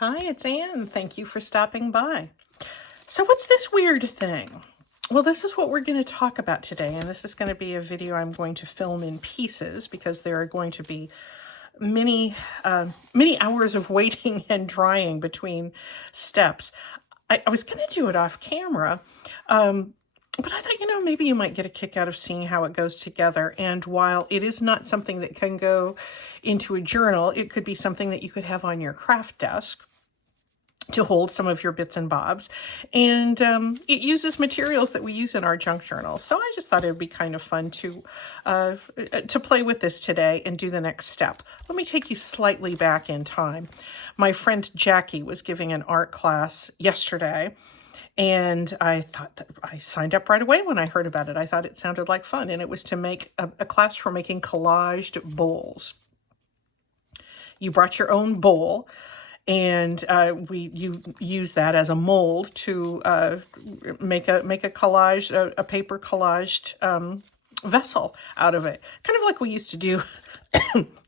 Hi, it's Anne. Thank you for stopping by. So what's this weird thing? Well, this is what we're going to talk about today, and this is going to be a video I'm going to film in pieces because there are going to be many hours of waiting and drying between steps. I was going to do it off camera, but I thought, maybe you might get a kick out of seeing how it goes together. And while it is not something that can go into a journal, it could be something that you could have on your craft desk to hold some of your bits and bobs. And it uses materials that we use in our junk journal. So I just thought it would be kind of fun to play with this today and do the next step. Let me take you slightly back in time. My friend Jackie was giving an art class yesterday, and I thought that I signed up right away when I heard about it. I thought it sounded like fun, and it was to make a class for making collaged bowls. You brought your own bowl, and you use that as a mold to make a collage, a paper collaged vessel out of it, kind of like we used to do.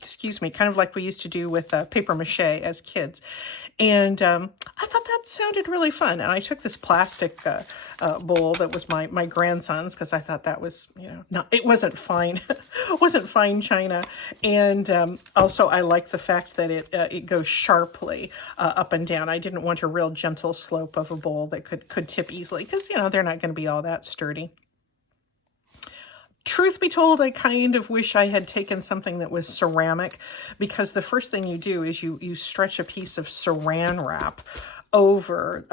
Excuse me, kind of like we used to do with paper mache as kids. And I thought that sounded really fun. And I took this plastic bowl that was my grandson's, because I thought that was, it wasn't fine. It wasn't fine china. And also I like the fact that it goes sharply up and down. I didn't want a real gentle slope of a bowl that could tip easily, because, they're not going to be all that sturdy. Truth be told, I kind of wish I had taken something that was ceramic, because the first thing you do is you stretch a piece of saran wrap over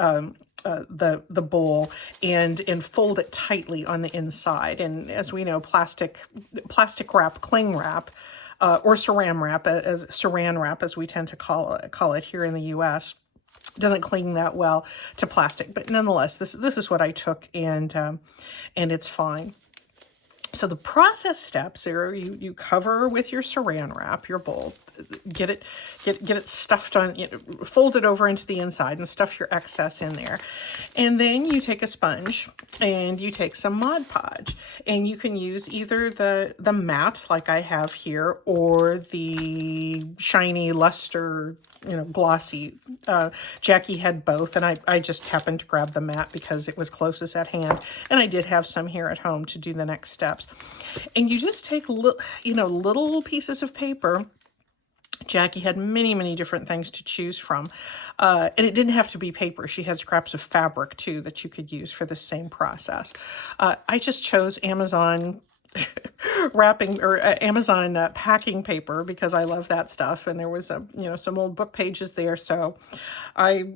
the bowl and fold it tightly on the inside. And as we know, plastic wrap, cling wrap, or saran wrap, as we tend to call it here in the U.S., doesn't cling that well to plastic. But nonetheless, this is what I took, and it's fine. So the process steps are you cover with your saran wrap your bowl, get it stuffed on, fold it over into the inside and stuff your excess in there. And then you take a sponge and you take some Mod Podge, and you can use either the matte like I have here, or the shiny luster, glossy. Jackie had both, and I just happened to grab the matte because it was closest at hand, and I did have some here at home to do the next steps. And you just take little pieces of paper. Jackie had many different things to choose from, and it didn't have to be paper. She had scraps of fabric too that you could use for the same process. I just chose Amazon wrapping, or Amazon packing paper, because I love that stuff. And there was some old book pages there, so I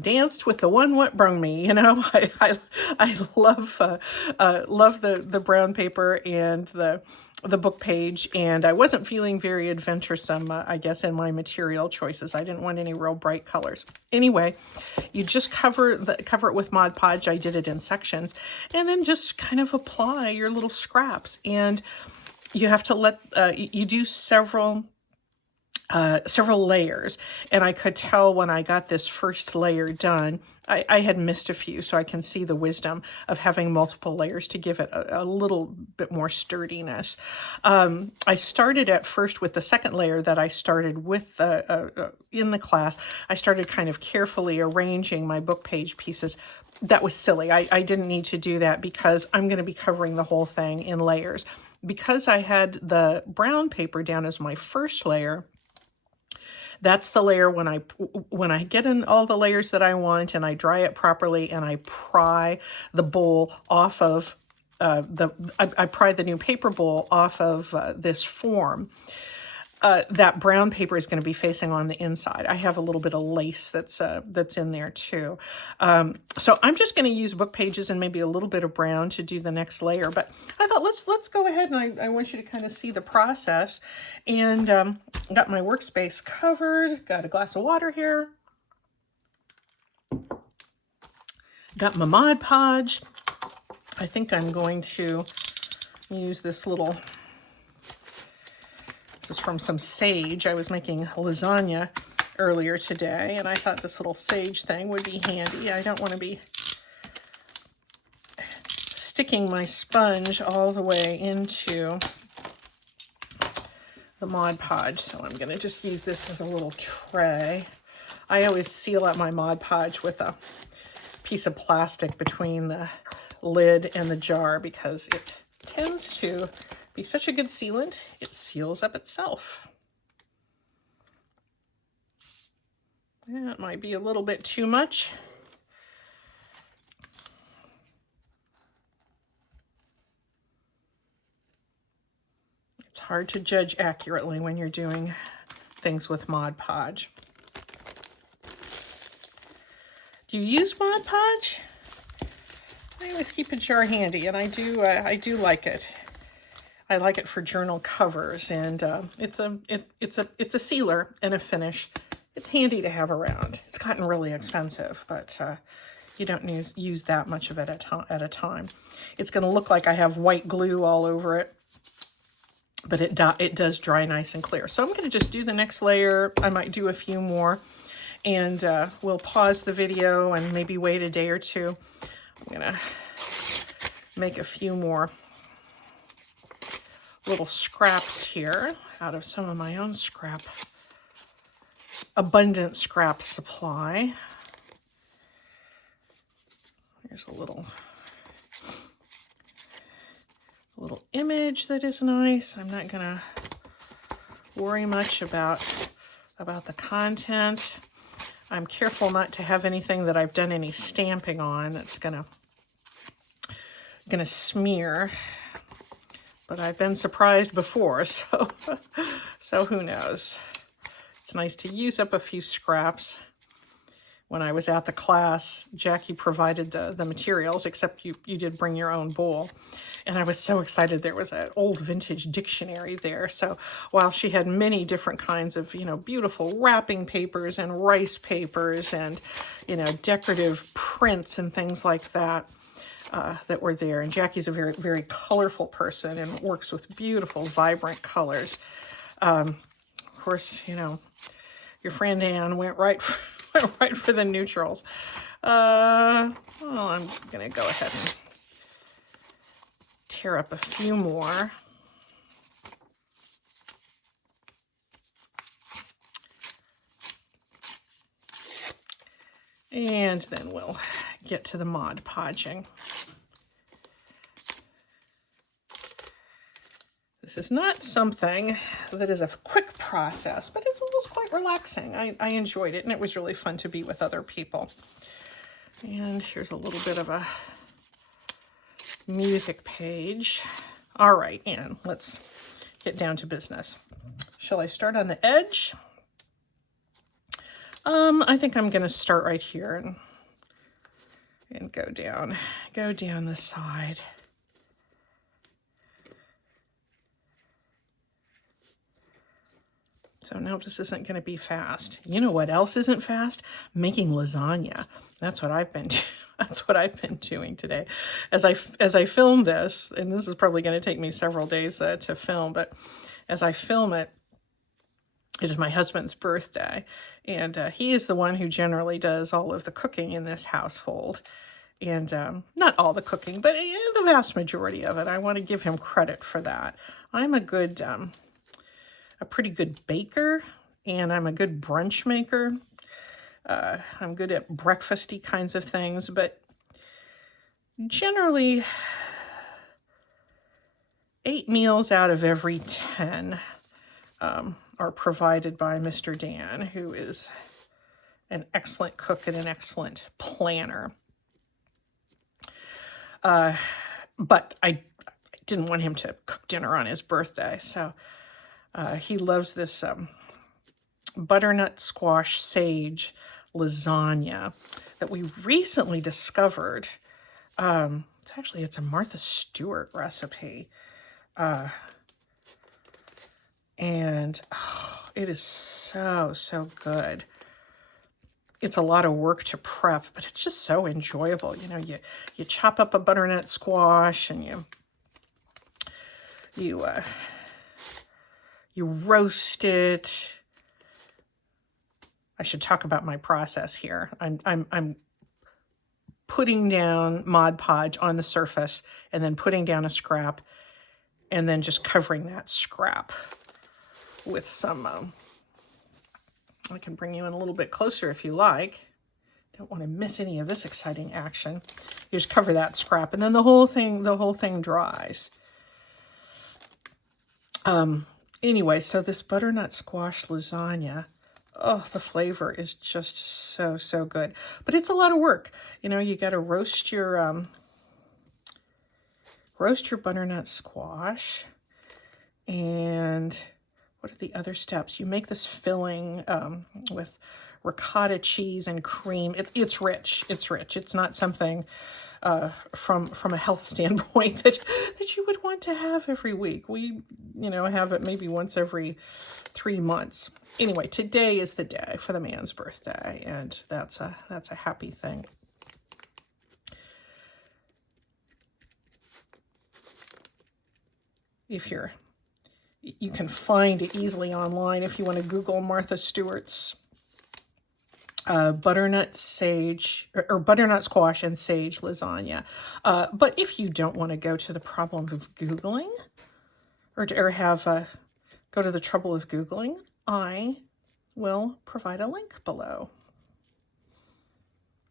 danced with the one what brung me. I love the brown paper and the book page, and I wasn't feeling very adventuresome, I guess, in my material choices. I didn't want any real bright colors. Anyway, you just cover it with Mod Podge. I did it in sections, and then just kind of apply your little scraps. And you have to let you do several layers, and I could tell when I got this first layer done, I had missed a few, so I can see the wisdom of having multiple layers to give it a little bit more sturdiness. I started at first with the second layer that I started with in the class. I started kind of carefully arranging my book page pieces. That was silly. I didn't need to do that, because I'm going to be covering the whole thing in layers. Because I had the brown paper down as my first layer, that's the layer when I get in all the layers that I want, and I dry it properly, and I pry the bowl off of I pry the new paper bowl off of this form. That brown paper is going to be facing on the inside. I have a little bit of lace that's in there too. So I'm just going to use book pages and maybe a little bit of brown to do the next layer. But I thought let's go ahead, and I want you to kind of see the process. And got my workspace covered. Got a glass of water here. Got my Mod Podge. I think I'm going to use this little. This is from some sage. I was making lasagna earlier today, and I thought this little sage thing would be handy. I don't want to be sticking my sponge all the way into the Mod Podge, so I'm going to just use this as a little tray I always seal up my Mod Podge with a piece of plastic between the lid and the jar because it tends to be such a good sealant, it seals up itself. That might be a little bit too much. It's hard to judge accurately when you're doing things with Mod Podge. Do you use Mod Podge? I always keep a jar handy, and I do like it. I like it for journal covers, and it's a sealer and a finish. It's handy to have around. It's gotten really expensive, but you don't use that much of it at a time. It's going to look like I have white glue all over it, but it does dry nice and clear. So I'm going to just do the next layer. I might do a few more, and we'll pause the video and maybe wait a day or two. I'm going to make a few more little scraps here out of some of my own abundant scrap supply. There's a little image that is nice. I'm not gonna worry much about the content. I'm careful not to have anything that I've done any stamping on that's gonna smear. But I've been surprised before, so who knows? It's nice to use up a few scraps. When I was at the class, Jackie provided the materials, except you did bring your own bowl. And I was so excited. There was an old vintage dictionary there. So while she had many different kinds of, beautiful wrapping papers and rice papers and, decorative prints and things like that, that were there. And Jackie's a very, very colorful person and works with beautiful, vibrant colors. Of course, your friend Anne went right for the neutrals. Well, I'm going to go ahead and tear up a few more. And then we'll get to the Mod Podging. This is not something that is a quick process, but it was quite relaxing. I enjoyed it, and it was really fun to be with other people. And here's a little bit of a music page. All right, Anne, let's get down to business. Shall I start on the edge? I think I'm going to start right here and go down the side. So no, this isn't going to be fast. You know what else isn't fast? Making lasagna. That's what I've been doing today. As I film this, and this is probably going to take me several days to film, but as I film it, it is my husband's birthday, and he is the one who generally does all of the cooking in this household. And not all the cooking, but the vast majority of it. I want to give him credit for that. I'm a pretty good baker, and I'm a good brunch maker. I'm good at breakfasty kinds of things, but generally 8 meals out of every 10 are provided by Mr. Dan, who is an excellent cook and an excellent planner. But I didn't want him to cook dinner on his birthday, so he loves this butternut squash sage lasagna that we recently discovered. It's a Martha Stewart recipe. And it is so good. It's a lot of work to prep, but it's just so enjoyable. You chop up a butternut squash and you roast it. I should talk about my process here. I'm putting down Mod Podge on the surface and then putting down a scrap and then just covering that scrap with some I can bring you in a little bit closer if you like. Don't want to miss any of this exciting action. You just cover that scrap, and then the whole thing dries. Anyway, so this butternut squash lasagna, oh, the flavor is just so good. But it's a lot of work. You know, you got to roast your butternut squash. And what are the other steps? You make this filling with ricotta cheese and cream. It's rich. It's rich. It's not something from a health standpoint that you would want to have every week. We, have it maybe once every 3 months. Anyway, today is the day for the man's birthday, and that's a happy thing. You can find it easily online if you want to Google Martha Stewart's butternut sage or butternut squash and sage lasagna. But if you don't want to go to the problem of Googling or have go to the trouble of Googling, I will provide a link below.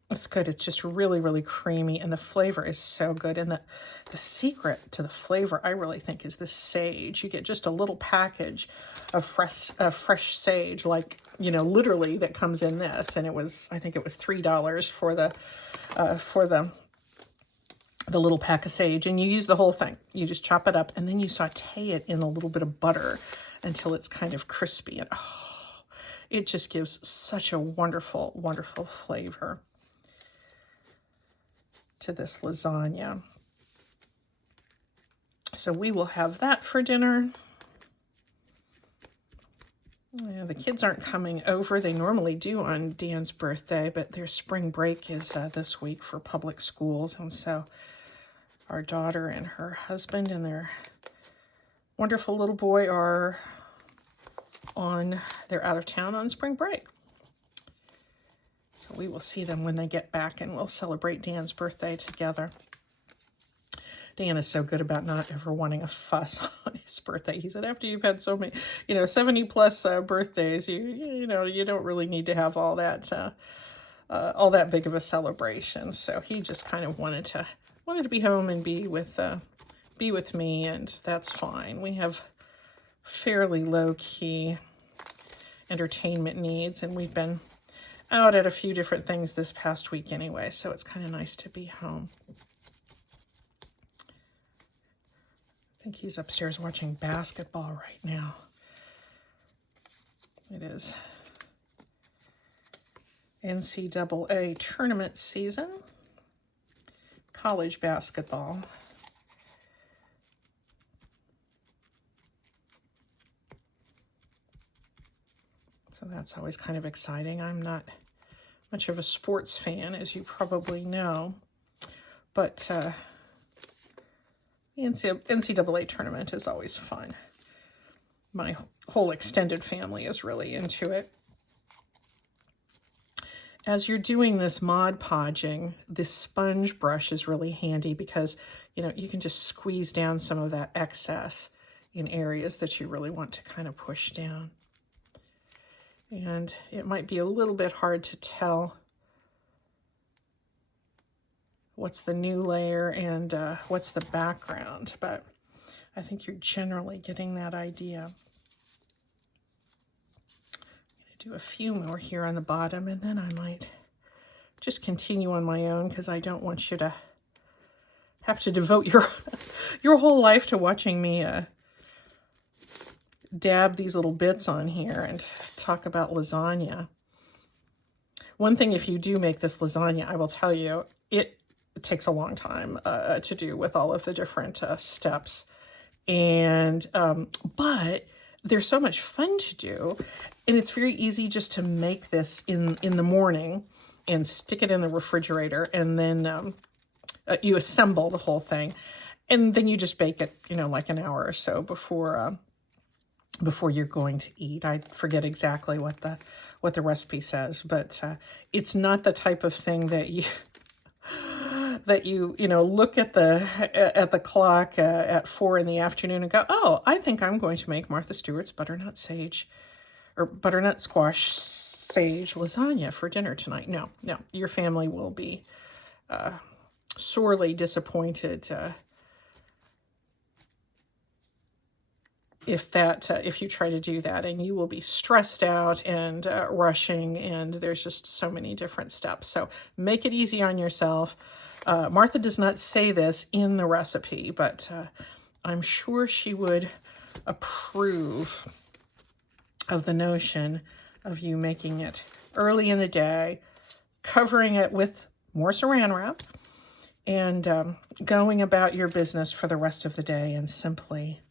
It's good. It's just really, really creamy, and the flavor is so good. And the secret to the flavor, I really think, is the sage. You get just a little package of fresh sage, like, literally, that comes in this. And I think it was $3 for the little pack of sage. And you use the whole thing. You just chop it up, and then you saute it in a little bit of butter until it's kind of crispy. And it just gives such a wonderful, wonderful flavor to this lasagna. So we will have that for dinner. Yeah, the kids aren't coming over. They normally do on Dan's birthday, but their spring break is this week for public schools. And so our daughter and her husband and their wonderful little boy they're out of town on spring break. So we will see them when they get back, and we'll celebrate Dan's birthday together. Dan is so good about not ever wanting a fuss on his birthday. He said, after you've had so many, 70 plus birthdays, you don't really need to have all that big of a celebration. So he just kind of wanted to be home and be with me, and that's fine. We have fairly low key entertainment needs, and we've been out at a few different things this past week anyway, so it's kind of nice to be home. I think he's upstairs watching basketball right now. It is NCAA tournament season, college basketball. So that's always kind of exciting. I'm not much of a sports fan, as you probably know, but the NCAA tournament is always fun. My whole extended family is really into it. As you're doing this Mod Podging, this sponge brush is really handy because, you can just squeeze down some of that excess in areas that you really want to kind of push down. And it might be a little bit hard to tell what's the new layer and what's the background, but I think you're generally getting that idea. I'm going to do a few more here on the bottom, and then I might just continue on my own because I don't want you to have to devote your whole life to watching me dab these little bits on here and talk about lasagna. One thing, if you do make this lasagna, I will tell you, it takes a long time to do with all of the different steps. And but they're so much fun to do, and it's very easy just to make this in the morning and stick it in the refrigerator, and then you assemble the whole thing, and then you just bake it, like an hour or so before you're going to eat. I forget exactly what the recipe says, but it's not the type of thing that you look at the clock at 4 in the afternoon and go, oh, I think I'm going to make Martha Stewart's butternut sage or butternut squash sage lasagna for dinner tonight. No, no, your family will be sorely disappointed if you try to do that, and you will be stressed out and rushing, and there's just so many different steps. So make it easy on yourself. Martha does not say this in the recipe, but I'm sure she would approve of the notion of you making it early in the day, covering it with more saran wrap, and going about your business for the rest of the day and simply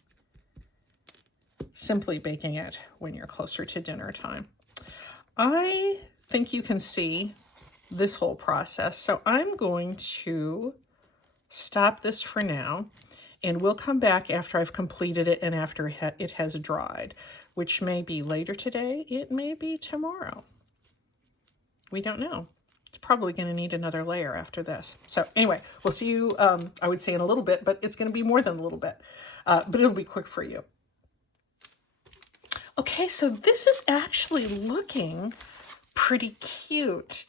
baking it when you're closer to dinner time. I think you can see this whole process, so I'm going to stop this for now, and we'll come back after I've completed it and after it has dried, which may be later today, it may be tomorrow. We don't know. It's probably going to need another layer after this. So anyway, we'll see you, I would say in a little bit, but it's going to be more than a little bit, but it'll be quick for you. Okay, so this is actually looking pretty cute.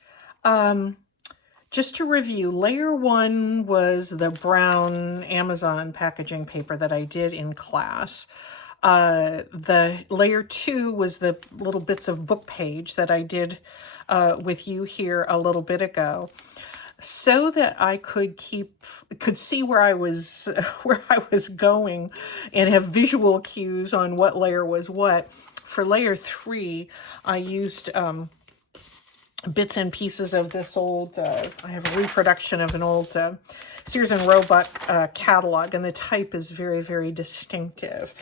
Just to review, layer 1 was the brown Amazon packaging paper that I did in class. The layer 2 was the little bits of book page that I did with you here a little bit ago, so that I could see where I was going and have visual cues on what layer was what. For layer 3, I used bits and pieces of this old, I have a reproduction of an old Sears and Roebuck catalog, and the type is very, very distinctive.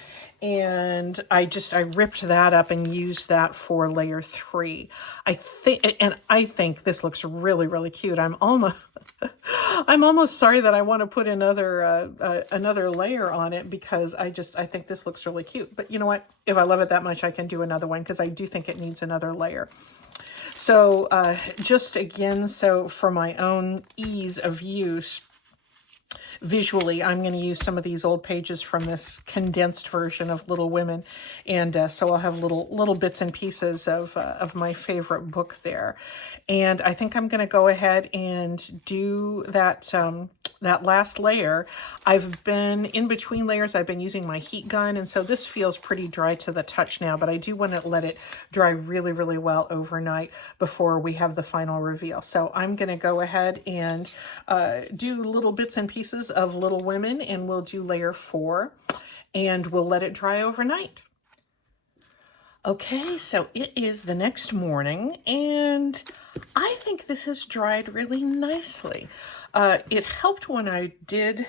And I ripped that up and used that for layer 3. I think this looks really, really cute. I'm almost sorry that I want to put another layer on it, because I think this looks really cute. But you know what? If I love it that much, I can do another one, because I do think it needs another layer. So just again, so for my own ease of use, visually, I'm going to use some of these old pages from this condensed version of Little Women, and so I'll have little bits and pieces of my favorite book there. And I think I'm going to go ahead and do that that last layer. I've been in between layers. I've been using my heat gun, and so this feels pretty dry to the touch now, but I do want to let it dry really, really well overnight before we have the final reveal. So I'm going to go ahead and do little bits and pieces of Little Women, and we'll do layer 4, and we'll let it dry overnight. Okay, so it is the next morning, and I think this has dried really nicely. It helped when I did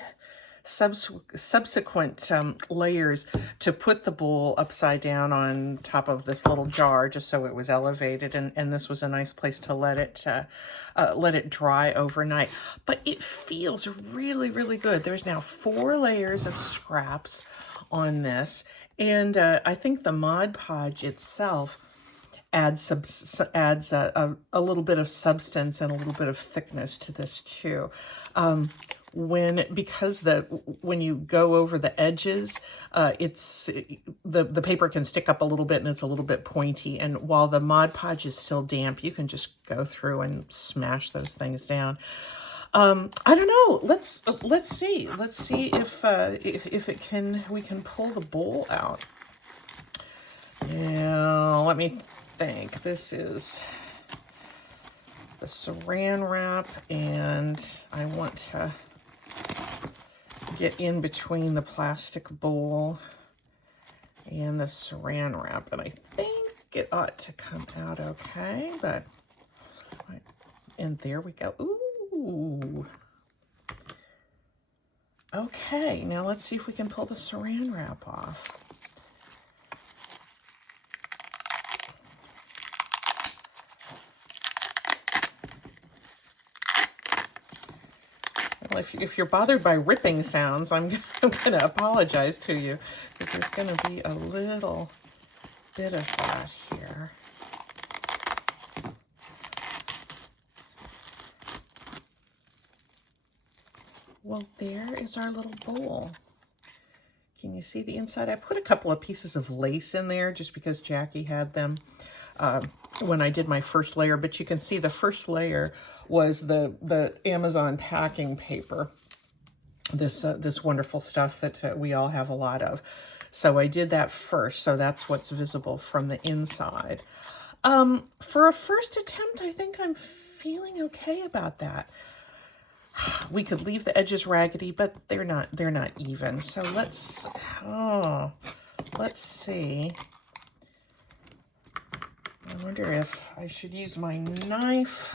subsequent layers to put the bowl upside down on top of this little jar, just so it was elevated, and this was a nice place to let it dry overnight. But it feels really, really good. There's now 4 layers of scraps on this, and I think the Mod Podge itself adds a little bit of substance and a little bit of thickness to this too. Because when you go over the edges, the paper can stick up a little bit, and it's a little bit pointy. And while the Mod Podge is still damp, you can just go through and smash those things down. I don't know. Let's see. Let's see if we can pull the bowl out. Now, let me think. This is the saran wrap, and I want to get in between the plastic bowl and the saran wrap, and I think it ought to come out okay, but, and there we go. Ooh. Okay, now let's see if we can pull the saran wrap off. Well, if you're bothered by ripping sounds, I'm going to apologize to you, because there's going to be a little bit of that here. Well, there is our little bowl. Can you see the inside? I put a couple of pieces of lace in there just because Jackie had them. when I did my first layer, but you can see the first layer was the Amazon packing paper, this wonderful stuff that we all have a lot of. So I did that first, so that's what's visible from the inside. For a first attempt, I think I'm feeling okay about that. We could leave the edges raggedy, but they're not even. So let's see. I wonder if I should use my knife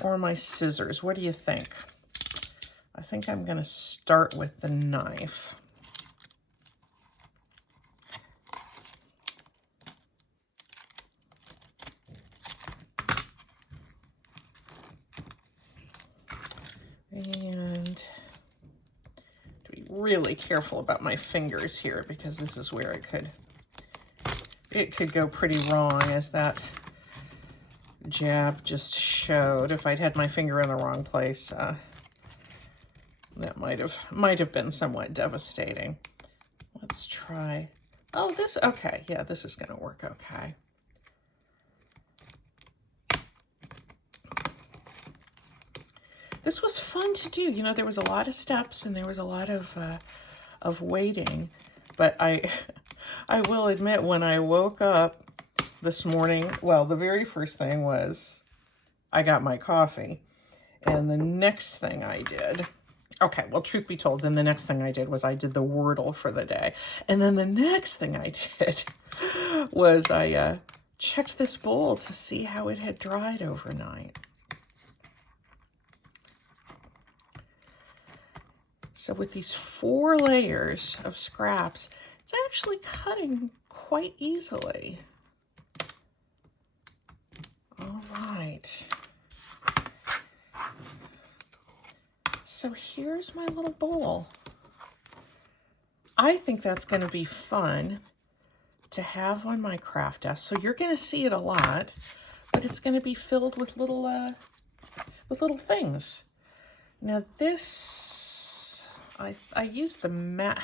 or my scissors. What do you think? I think I'm going to start with the knife. And to be really careful about my fingers here, because this is where it could go pretty wrong, as that jab just showed. If I'd had my finger in the wrong place, that might have been somewhat devastating. Let's try. Oh, this, okay. Yeah, this is going to work okay. This was fun to do. You know, there was a lot of steps and there was a lot of waiting, but I will admit, when I woke up this morning, well, the very first thing was I got my coffee, and the next thing I did, okay, well, truth be told, then the next thing I did was I did the Wordle for the day, and then the next thing I did was I checked this bowl to see how it had dried overnight. So with these 4 layers of scraps, it's actually cutting quite easily. All right. So here's my little bowl. I think that's going to be fun to have on my craft desk. So you're going to see it a lot, but it's going to be filled with little things. Now this, I used the matte.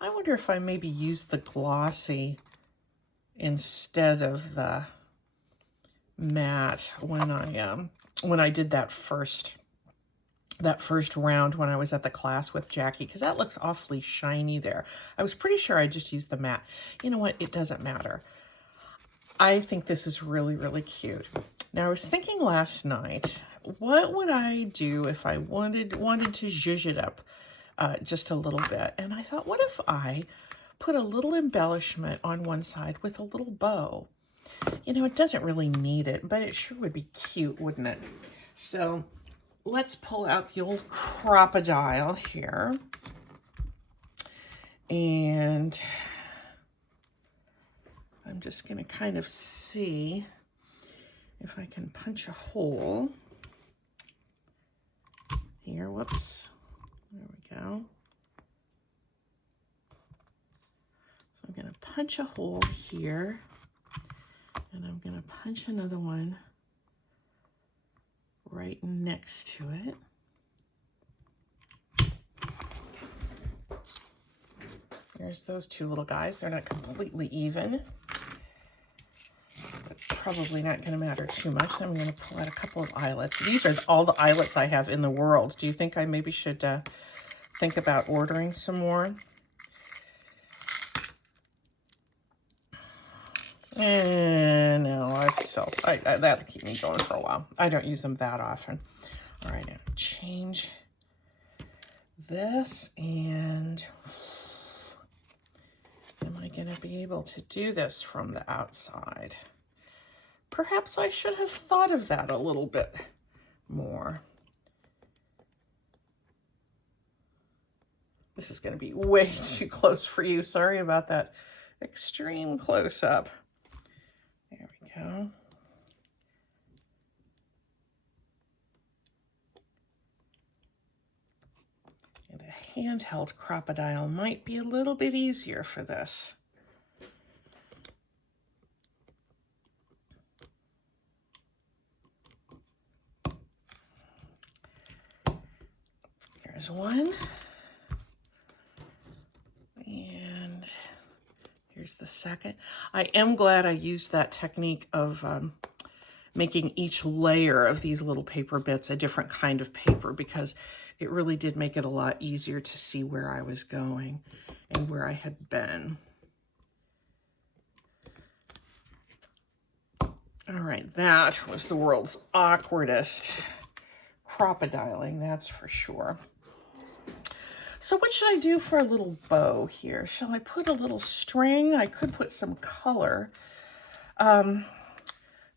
I wonder if I maybe used the glossy instead of the matte when I did that first round when I was at the class with Jackie, because that looks awfully shiny there. I was pretty sure I just used the matte. You know what? It doesn't matter. I think this is really, really cute. Now, I was thinking last night, what would I do if I wanted to zhuzh it up just a little bit? And I thought, what if I put a little embellishment on one side with a little bow? You know, it doesn't really need it, but it sure would be cute, wouldn't it? So let's pull out the old crocodile here. And I'm just going to kind of see if I can punch a hole here. Whoops. There we go. So I'm going to punch a hole here, and I'm going to punch another one right next to it. There's those 2 little guys. They're not completely even, but probably not going to matter too much. I'm going to pull out a couple of eyelets. These are all the eyelets I have in the world. Do you think I maybe should think about ordering some more? And no, that'll keep me going for a while. I don't use them that often. All right, now change this, and am I going to be able to do this from the outside? Perhaps I should have thought of that a little bit more. This is going to be way too close for you. Sorry about that extreme close-up. There we go. And a handheld crocodile might be a little bit easier for this. There's one. And here's the second. I am glad I used that technique of making each layer of these little paper bits a different kind of paper, because it really did make it a lot easier to see where I was going and where I had been. All right, that was the world's awkwardest crocodiling, that's for sure. So what should I do for a little bow here? Shall I put a little string? I could put some color. But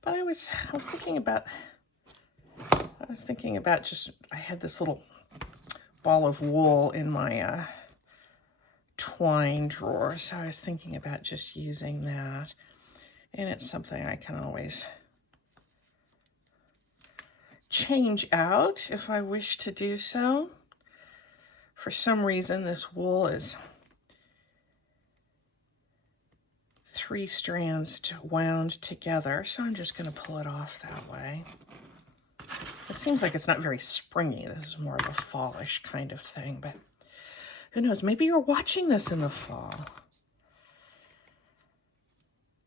I was thinking about just, I had this little ball of wool in my twine drawer, so I was thinking about just using that. And it's something I can always change out if I wish to do so. For some reason, this wool is 3 strands wound together, so I'm just going to pull it off that way. It seems like it's not very springy. This is more of a fallish kind of thing, but who knows? Maybe you're watching this in the fall.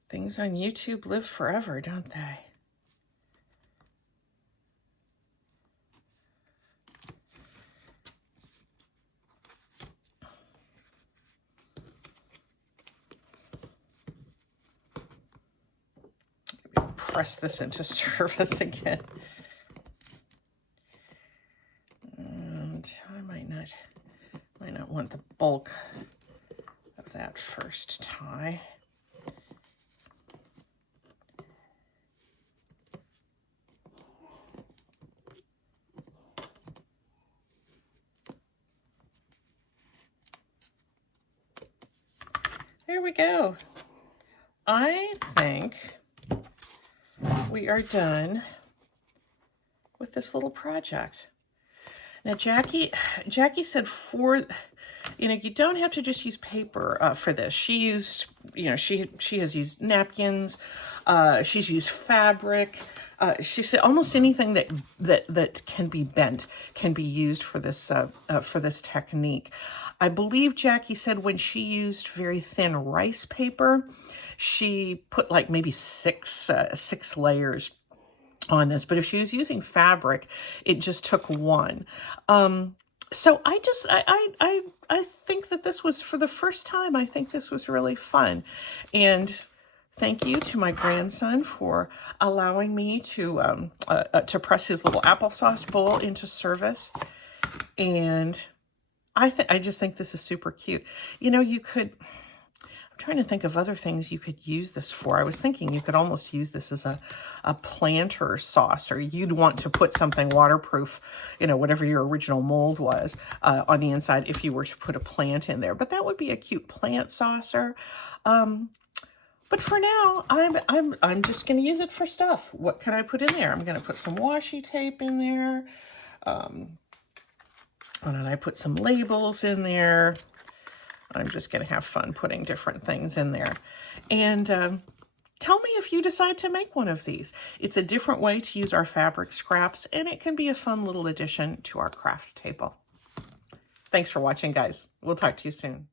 Things on YouTube live forever, don't they? Press this into service again. And I might not want the bulk of that first tie. There we go. I think we are done with this little project. Now, Jackie said you don't have to just use paper for this. She used, she has used napkins. She's used fabric. She said almost anything that can be bent can be used for this technique. I believe Jackie said when she used very thin rice paper, she put like maybe six layers on this, but if she was using fabric, it just took 1. So I think that this was, for the first time, I think this was really fun. And thank you to my grandson for allowing me to press his little applesauce bowl into service. And I just think this is super cute. You could, I'm trying to think of other things you could use this for. I was thinking you could almost use this as a planter saucer. You'd want to put something waterproof, whatever your original mold was, on the inside if you were to put a plant in there. But that would be a cute plant saucer. But for now, I'm just going to use it for stuff. What can I put in there? I'm going to put some washi tape in there. And then I put some labels in there. I'm just going to have fun putting different things in there. And tell me if you decide to make one of these. It's a different way to use our fabric scraps, and it can be a fun little addition to our craft table. Thanks for watching, guys. We'll talk to you soon.